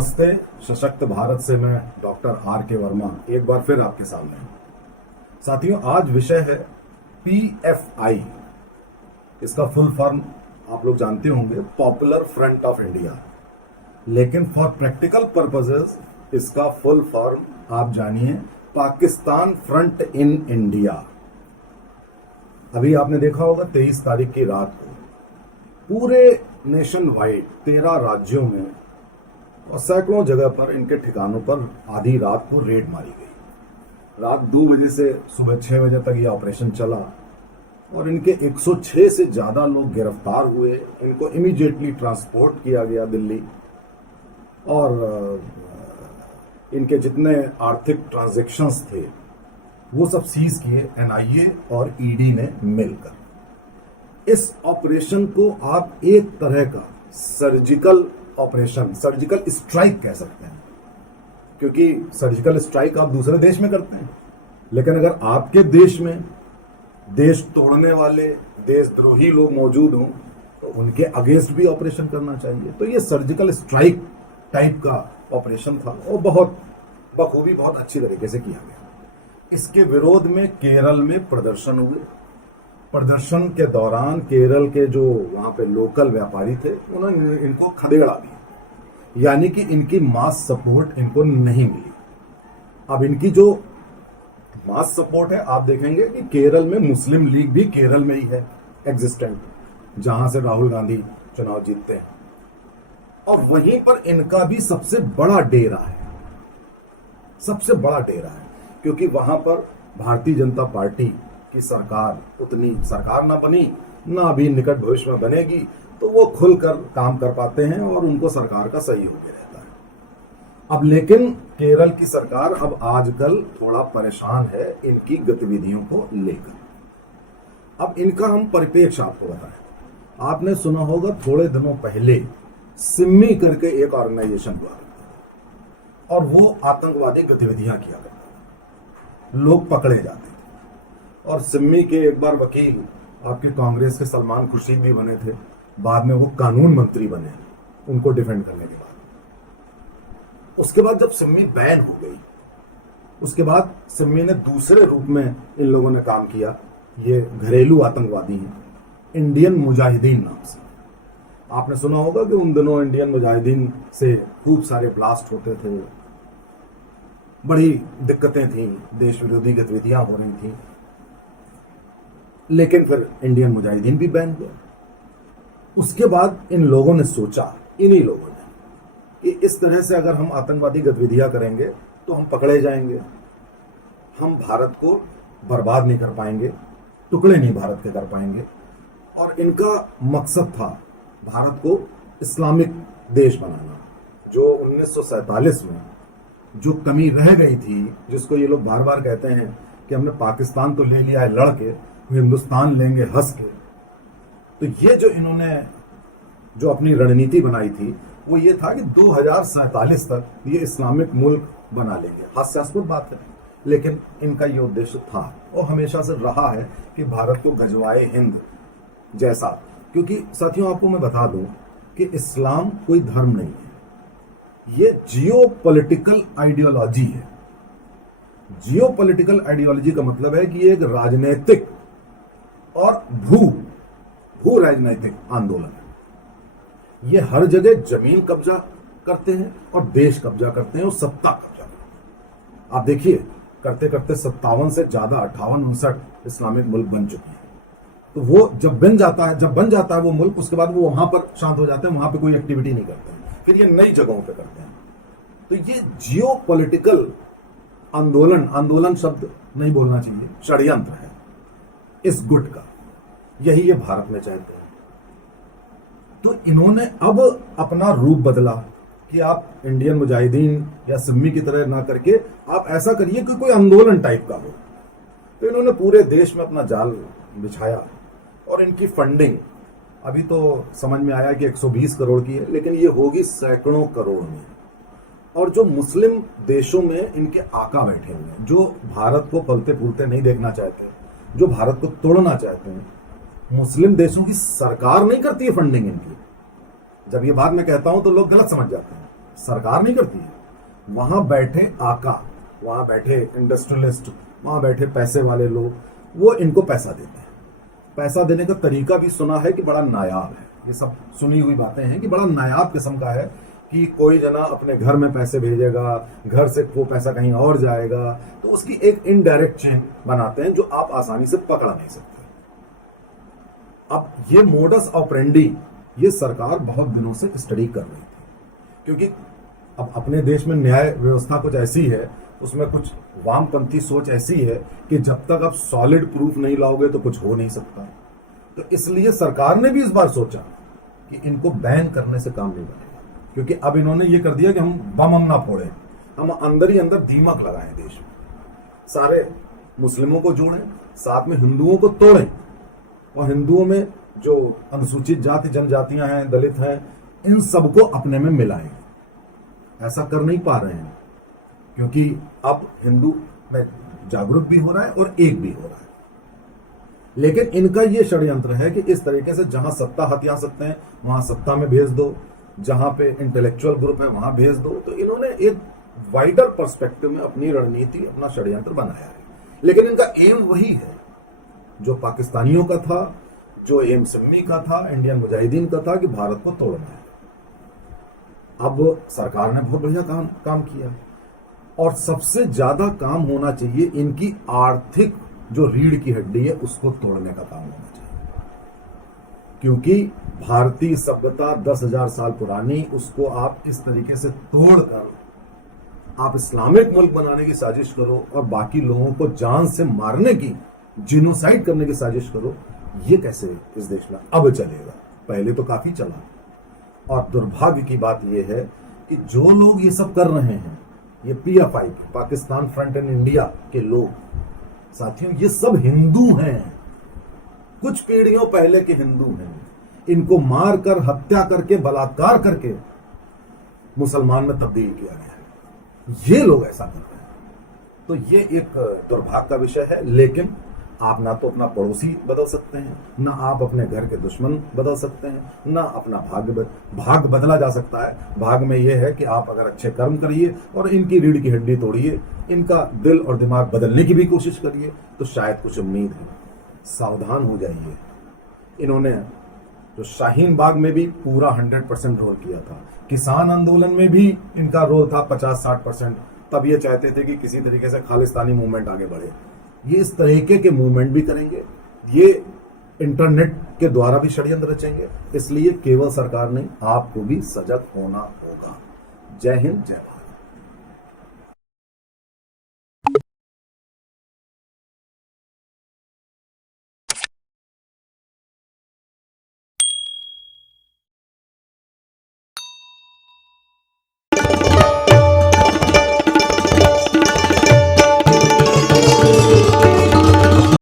नमस्ते। सशक्त भारत से मैं डॉक्टर आर के वर्मा एक बार फिर आपके सामने हूं। साथियों, आज विषय है पीएफआई। इसका फुल फॉर्म आप लोग जानते होंगे, पॉपुलर फ्रंट ऑफ इंडिया, लेकिन फॉर प्रैक्टिकल पर्पसेस इसका फुल फॉर्म आप जानिए, पाकिस्तान फ्रंट इन इंडिया। अभी आपने देखा होगा 23 तारीख की रात को पूरे नेशन वाइड 13 राज्यों में और सैकड़ों जगह पर इनके ठिकानों पर आधी रात को रेड मारी गई। रात 2 बजे से सुबह 6 बजे तक यह ऑपरेशन चला और इनके 106 से ज्यादा लोग गिरफ्तार हुए। इनको इमीडिएटली ट्रांसपोर्ट किया गया दिल्ली और इनके जितने आर्थिक ट्रांजैक्शंस थे वो सब सीज किए एनआईए और ईडी ने मिलकर। इस ऑपरेशन को आप एक तरह का सर्जिकल ऑपरेशन, सर्जिकल स्ट्राइक कह सकते हैं, क्योंकि सर्जिकल स्ट्राइक आप दूसरे देश में करते हैं, लेकिन अगर आपके देश में देश तोड़ने वाले देशद्रोही लोग मौजूद हों तो उनके अगेंस्ट भी ऑपरेशन करना चाहिए। तो ये सर्जिकल स्ट्राइक टाइप का ऑपरेशन था और बहुत बखूबी, बहुत अच्छी तरीके से किया गया। इसके विरोध में केरल में प्रदर्शन हुए। प्रदर्शन के दौरान केरल के जो वहां पे लोकल व्यापारी थे उन्होंने इनको खदेड़ा दिया, यानी कि इनकी मास सपोर्ट इनको नहीं मिली। अब इनकी जो मास सपोर्ट है, आप देखेंगे कि केरल में मुस्लिम लीग भी केरल में ही है एग्जिस्टेंट, जहां से राहुल गांधी चुनाव जीतते हैं, और वहीं पर इनका भी सबसे बड़ा डेरा है, सबसे बड़ा डेरा है, क्योंकि वहां पर भारतीय जनता पार्टी की सरकार उतनी सरकार ना बनी, ना अभी निकट भविष्य में बनेगी, तो वो खुलकर काम कर पाते हैं और उनको सरकार का सहयोग रहता है। अब लेकिन केरल की सरकार अब आजकल थोड़ा परेशान है इनकी गतिविधियों को लेकर। अब इनका हम परिप्रेक्ष्य आपको बताएं। आपने सुना होगा थोड़े दिनों पहले सिम्मी करके एक ऑर्गेनाइजेशन हुआ और वो आतंकवादी गतिविधियां किया करता था, लोग पकड़े जाते थे। और सिम्मी के एक बार वकील आपके कांग्रेस के सलमान खुर्शीद भी बने थे, बाद में वो कानून मंत्री बने उनको डिफेंड करने के बाद। उसके बाद जब सिम्मी बैन हो गई, उसके बाद सिम्मी ने दूसरे रूप में इन लोगों ने काम किया। ये घरेलू आतंकवादी हैं, इंडियन मुजाहिदीन नाम से। आपने सुना होगा कि उन दिनों इंडियन मुजाहिदीन से खूब सारे ब्लास्ट होते थे, बड़ी दिक्कतें थी, देश विरोधी गतिविधियां हो रही थी, लेकिन फिर इंडियन मुजाहिदीन भी बैन हुआ। उसके बाद इन लोगों ने सोचा, इन्हीं लोगों ने, कि इस तरह से अगर हम आतंकवादी गतिविधियां करेंगे तो हम पकड़े जाएंगे, हम भारत को बर्बाद नहीं कर पाएंगे, टुकड़े नहीं भारत के कर पाएंगे। और इनका मकसद था भारत को इस्लामिक देश बनाना, जो 1947 में जो कमी रह गई थी, जिसको ये लोग बार बार कहते हैं कि हमने पाकिस्तान तो ले लिया है लड़के, हिंदुस्तान लेंगे हंस के। तो ये जो इन्होंने जो अपनी रणनीति बनाई थी वो ये था कि 2047 तक ये इस्लामिक मुल्क बना लेंगे। हास्यास्पद बात है, लेकिन इनका ये उद्देश्य था और हमेशा से रहा है कि भारत को गजवाए हिंद जैसा। क्योंकि साथियों, आपको मैं बता दूं कि इस्लाम कोई धर्म नहीं है, ये जियो पॉलिटिकल आइडियोलॉजी है। जियो पॉलिटिकल आइडियोलॉजी का मतलब है कि ये एक राजनीतिक और भू राजनीतिक आंदोलन है। ये हर जगह जमीन कब्जा करते हैं और देश कब्जा करते हैं और सत्ता कब्जा करते हैं। आप देखिए, करते करते 57 से ज्यादा 58-59 इस्लामिक मुल्क बन चुके हैं। तो वो जब बन जाता है वो मुल्क, उसके बाद वो वहां पर शांत हो जाते हैं, वहां पे कोई एक्टिविटी नहीं करते हैं, फिर ये नई जगहों पे करते हैं। तो ये जियो पॉलिटिकल आंदोलन शब्द नहीं बोलना चाहिए, षड्यंत्र है इस गुट का। यही ये भारत में चाहते हैं। तो इन्होंने अब अपना रूप बदला कि आप इंडियन मुजाहिदीन या सिम्मी की तरह ना करके आप ऐसा करिए कि कोई आंदोलन टाइप का हो। तो इन्होंने पूरे देश में अपना जाल बिछाया और इनकी फंडिंग अभी तो समझ में आया कि 120 करोड़ की है, लेकिन ये होगी सैकड़ों करोड़ में। और जो मुस्लिम देशों में इनके आका बैठे हुए हैं, जो भारत को फलते फूलते नहीं देखना चाहते, जो भारत को तोड़ना चाहते हैं, मुस्लिम देशों की सरकार नहीं करती है फंडिंग इनकी। जब ये बात मैं कहता हूं तो लोग गलत समझ जाते हैं। सरकार नहीं करती है, वहां बैठे आका, वहां बैठे इंडस्ट्रियलिस्ट, वहां बैठे पैसे वाले लोग, वो इनको पैसा देते हैं। पैसा देने का तरीका भी सुना है कि बड़ा नायाब है, ये सब सुनी हुई बातें हैं कि बड़ा नायाब किस्म का है कि कोई जना अपने घर में पैसे भेजेगा, घर से वो पैसा कहीं और जाएगा, तो उसकी एक इनडायरेक्ट चेन बनाते हैं जो आप आसानी से पकड़ नहीं सकते। अब ये मोडस ऑपरेंडी ये सरकार बहुत दिनों से स्टडी कर रही थी, क्योंकि अब अपने देश में न्याय व्यवस्था कुछ ऐसी है, उसमें कुछ वामपंथी सोच ऐसी है कि जब तक आप सॉलिड प्रूफ नहीं लाओगे तो कुछ हो नहीं सकता। तो इसलिए सरकार ने भी इस बार सोचा कि इनको बैन करने से काम नहीं बनेगा, क्योंकि अब इन्होंने ये कर दिया कि हम बम हम ना फोड़े, हम अंदर ही अंदर दीमक लगाएं देश में, सारे मुस्लिमों को जोड़ें, साथ में हिंदुओं को तोड़ें, और हिंदुओं में जो अनुसूचित जाति जनजातियां हैं, दलित हैं, इन सबको अपने में मिलाएं। ऐसा कर नहीं पा रहे हैं क्योंकि अब हिंदू में जागरूक भी हो रहा है और एक भी हो रहा है। लेकिन इनका यह षड्यंत्र है कि इस तरीके से जहां सत्ता हथिया सकते हैं वहां सत्ता में भेज दो, जहां पे इंटेलेक्चुअल ग्रुप है वहां भेज दो। तो इन्होंने एक वाइडर पर्सपेक्टिव में अपनी रणनीति, अपना षड्यंत्र बनाया है। लेकिन इनका एम वही है जो पाकिस्तानियों का था, जो एम सिम्मी का था, इंडियन मुजाहिदीन का था, कि भारत को तोड़ना है। अब सरकार ने बहुत बढ़िया काम किया, और सबसे ज्यादा काम होना चाहिए इनकी आर्थिक जो रीढ़ की हड्डी है उसको तोड़ने का काम होना चाहिए, क्योंकि भारतीय सभ्यता 10,000 साल पुरानी, उसको आप इस तरीके से तोड़कर आप इस्लामिक मुल्क बनाने की साजिश करो और बाकी लोगों को जान से मारने की, जिनोसाइड करने की साजिश करो, ये कैसे इस देश में अब चलेगा? पहले तो काफी चला। और दुर्भाग्य की बात यह है कि जो लोग ये सब कर रहे हैं, ये PFI, Pakistan front in India के लोग, साथियों ये सब हिंदू हैं, कुछ पीढ़ियों पहले के हिंदू हैं। इनको मारकर, हत्या करके, बलात्कार करके मुसलमान में तब्दील किया गया है। ये लोग ऐसा कर रहे हैं, तो ये एक दुर्भाग्य का विषय है। लेकिन आप ना तो अपना पड़ोसी बदल सकते हैं, ना आप अपने घर के दुश्मन बदल सकते हैं, ना अपना भाग्य बदला जा सकता है। भाग्य में यह है कि आप अगर अच्छे कर्म करिए और इनकी रीढ़ की हड्डी तोड़िए, इनका दिल और दिमाग बदलने की भी कोशिश करिए, तो शायद कुछ उम्मीद है। सावधान हो जाइए। इन्होंने जो शाहीन बाग में भी पूरा 100% रोल किया था, किसान आंदोलन में भी इनका रोल था 50-60%। तब ये चाहते थे कि किसी तरीके से खालिस्तानी मूवमेंट आगे बढ़े। ये इस तरीके के मूवमेंट भी करेंगे, ये इंटरनेट के द्वारा भी षड्यंत्र रचेंगे। इसलिए केवल सरकार नहीं, आपको भी सजग होना होगा। जय हिंद, जय भारत।